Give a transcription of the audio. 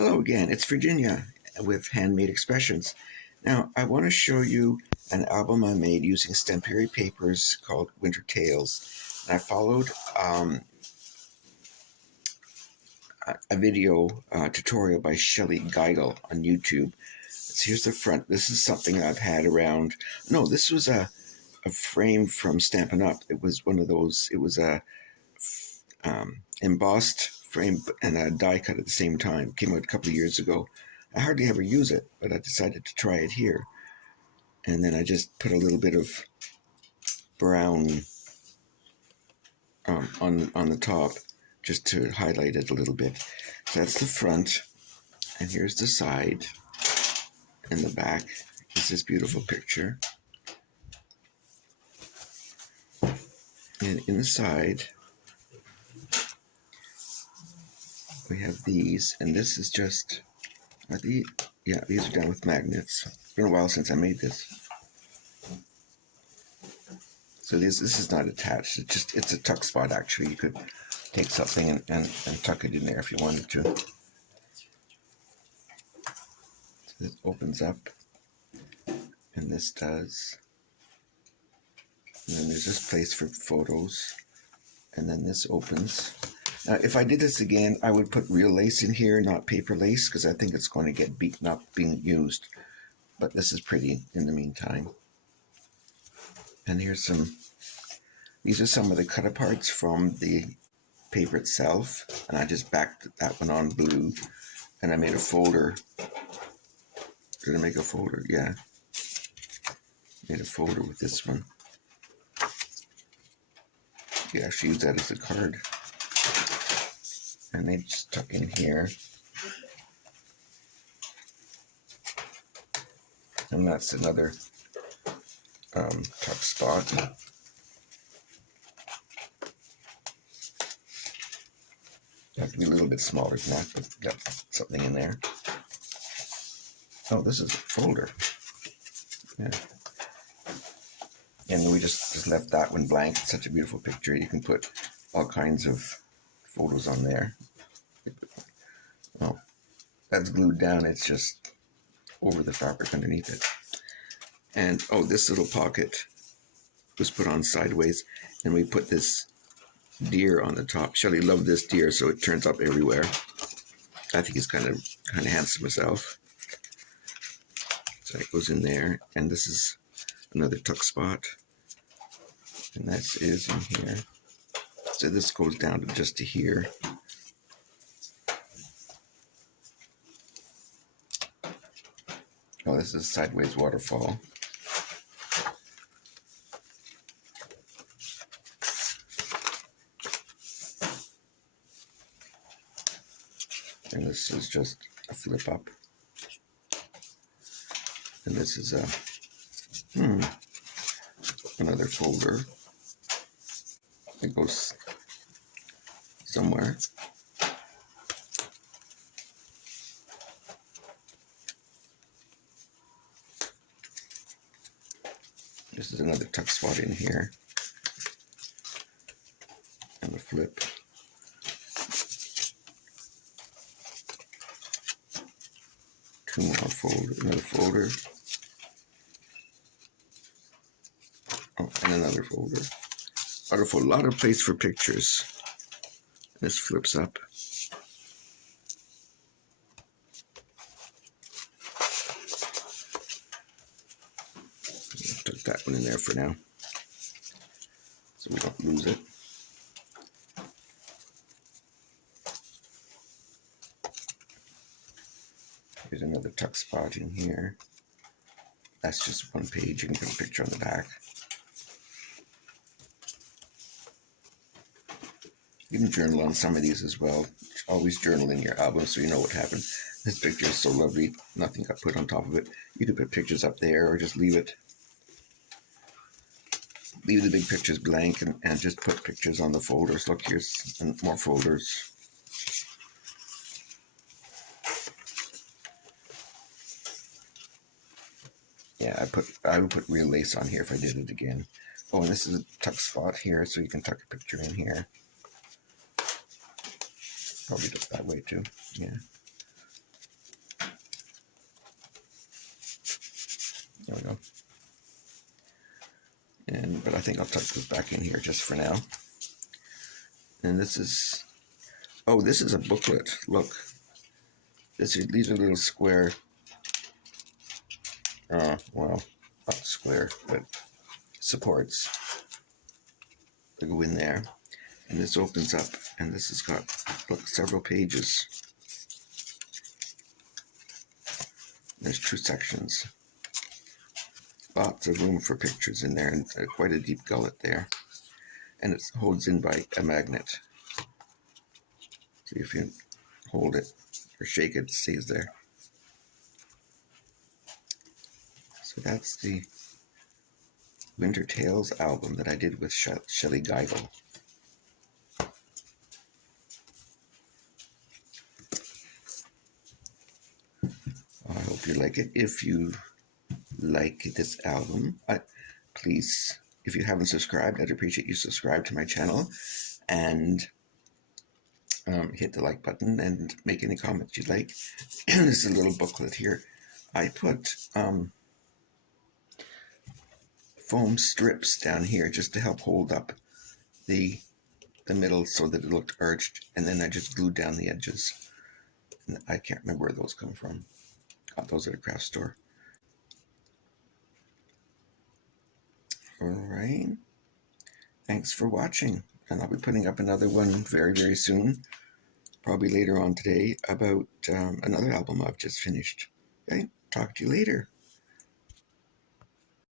Hello again, it's Virginia with Handmade Expressions. Now, I want to show you an album I made using Stamperia papers called Winter Tales. And I followed a video tutorial by Shellie Geigle on YouTube. So here's the front. This is something I've had around. No, this was a frame from Stampin Up. It was one of those, it was a embossed frame and a die cut at the same time. Came out a couple of years ago. I hardly ever use it, but I decided to try it here. And then I just put a little bit of brown on the top just to highlight it a little bit. So that's the front, and here's the side, and the back is this beautiful picture. And in the side, we have these, and this is just, these are done with magnets. It's been a while since I made this. So this is not attached, it's a tuck spot actually. You could take something and tuck it in there if you wanted to. So this opens up, and this does. And then there's this place for photos, and then this opens. Now, if I did this again, I would put real lace in here, not paper lace, because I think it's going to get beaten up being used. But this is pretty in the meantime. And here's these are some of the cut aparts from the paper itself. And I just backed that one on blue, and I made a folder. Did I make a folder? Yeah. Made a folder with this one. You actually use that as a card. And they just tuck in here. And that's another tuck spot. You have to be a little bit smaller than that, but got something in there. Oh, this is a folder. Yeah. And we just left that one blank. It's such a beautiful picture. You can put all kinds of photos on there. Oh, that's glued down. It's just over the fabric underneath it. And oh, this little pocket was put on sideways, and we put this deer on the top. Shellie loved this deer, so it turns up everywhere. I think he's kind of handsome himself. So it goes in there, and this is another tuck spot, and that is in here. So this goes down to just to here. Oh, this is a sideways waterfall. And this is just a flip up. And this is another folder. It goes somewhere. This is another tuck spot in here. And a flip. Two more folder, another folder. Oh, and another folder. A lot of place for pictures. This flips up. Tuck that one in there for now, so we don't lose it. Here's another tuck spot in here. That's just one page. You can put a picture on the back. You can journal on some of these as well. Always journal in your album so you know what happened. This picture is so lovely. Nothing got put on top of it. You could put pictures up there or just leave it. Leave the big pictures blank and just put pictures on the folders. Look, here's more folders. Yeah, I would put real lace on here if I did it again. Oh, and this is a tuck spot here, so you can tuck a picture in here. Probably just that way too, yeah. There we go. But I think I'll tuck this back in here just for now. And this is, oh, this is a booklet. Look, these are little square, well, not square, but supports that go in there. And this opens up, and this has got, look, several pages. There's 2 sections. Lots of room for pictures in there, and quite a deep gullet there. And it holds in by a magnet. So if you hold it or shake it, it stays there. So that's the Winter Tales album that I did with Shellie Geigle. I hope you like it. If you like this album, please, if you haven't subscribed, I'd appreciate you subscribe to my channel and hit the like button and make any comments you'd like. This is a little booklet here. I put foam strips down here just to help hold up the middle so that it looked arched, and then I just glued down the edges. And I can't remember where those come from. Got those at a craft store. Alright, thanks for watching, and I'll be putting up another one very, very soon, probably later on today, about another album I've just finished. Okay, talk to you later.